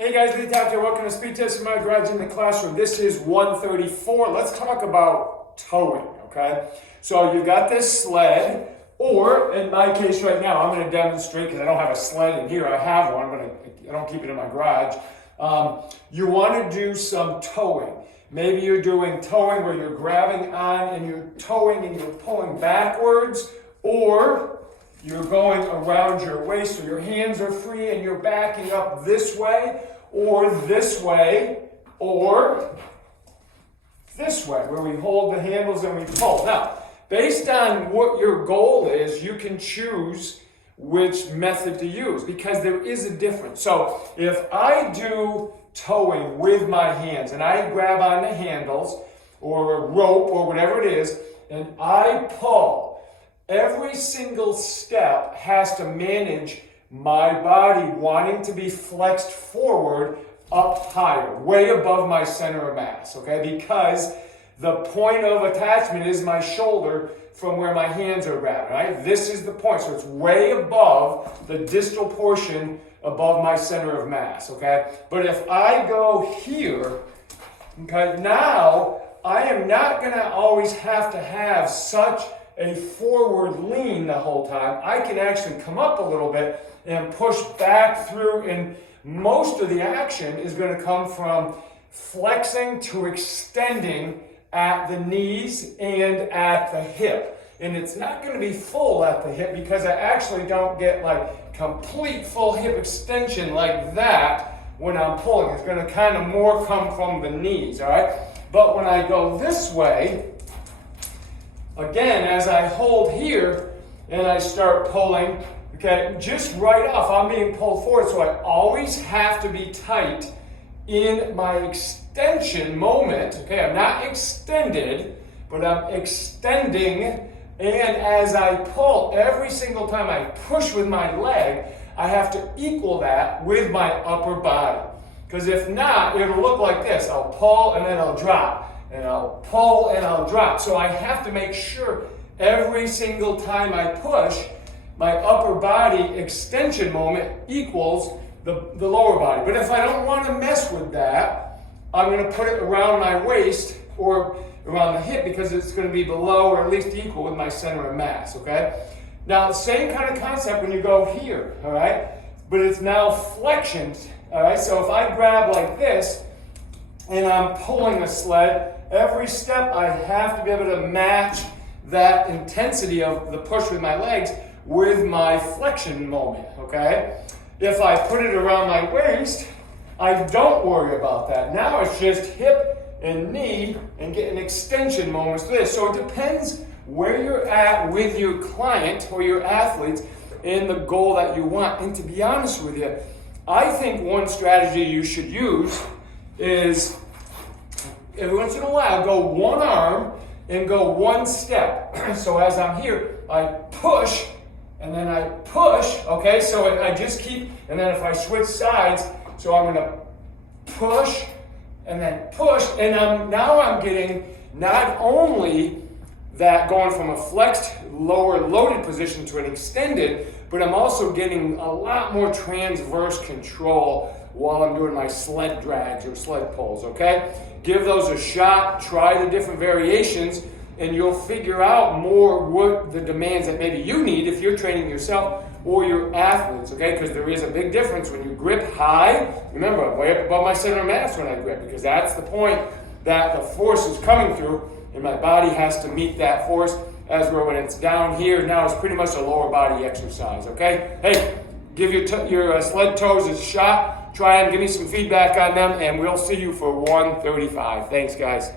Hey guys, Lee Taft here. Welcome to Speed Test in my garage in the classroom. This is 134. Let's talk about towing, okay? So you've got this sled, or in my case right now, I'm going to demonstrate because I don't have a sled in here. I have one, but I don't keep it in my garage. You want to do some towing. Maybe you're doing towing where you're grabbing on and you're towing and you're pulling backwards, or you're going around your waist so your hands are free and you're backing up this way, or this way, or this way, where we hold the handles and we pull. Now, based on what your goal is, you can choose which method to use because there is a difference. So if I do towing with my hands and I grab on the handles or a rope or whatever it is and I pull, every single step has to manage my body wanting to be flexed forward up higher, way above my center of mass, okay? Because the point of attachment is my shoulder from where my hands are grabbing, right? This is the point, so it's way above the distal portion above my center of mass, okay? But if I go here, okay, now I am not gonna always have to have such a forward lean the whole time. I can actually come up a little bit and push back through, and most of the action is going to come from flexing to extending at the knees and at the hip. And it's not going to be full at the hip because I actually don't get like complete full hip extension like that when I'm pulling. It's going to kind of more come from the knees, all right? But when I go this way, again, as I hold here and I start pulling, okay, just right off, I'm being pulled forward, so I always have to be tight in my extension moment, okay? I'm not extended, but I'm extending, and as I pull, every single time I push with my leg, I have to equal that with my upper body. Because if not, it'll look like this. I'll pull and then I'll drop. And I'll pull and I'll drop. So I have to make sure every single time I push, my upper body extension moment equals the lower body. But if I don't want to mess with that, I'm going to put it around my waist or around the hip because it's going to be below or at least equal with my center of mass, okay? Now, same kind of concept when you go here, all right? But it's now flexions, all right? So if I grab like this and I'm pulling a sled, every step I have to be able to match that intensity of the push with my legs with my flexion moment, okay? If I put it around my waist, I don't worry about that. Now it's just hip and knee and getting extension moments to this. So it depends where you're at with your client or your athletes and the goal that you want. And to be honest with you, I think one strategy you should use is every once in a while, go one arm and go one step. So as I'm here, I push, and then I push, okay? So I just keep, and then if I switch sides, so I'm gonna push, and then push, and now I'm getting not only that going from a flexed, lower loaded position to an extended, but I'm also getting a lot more transverse control while I'm doing my sled drags or sled pulls, okay? Give those a shot, try the different variations, and you'll figure out more what the demands that maybe you need if you're training yourself or your athletes, okay? Because there is a big difference when you grip high. Remember, I'm way up above my center of mass when I grip because that's the point that the force is coming through, and my body has to meet that force. As where when it's down here, now it's pretty much a lower body exercise, okay? Hey, give your sled toes a shot. Try them, give me some feedback on them, and we'll see you for 135. Thanks, guys.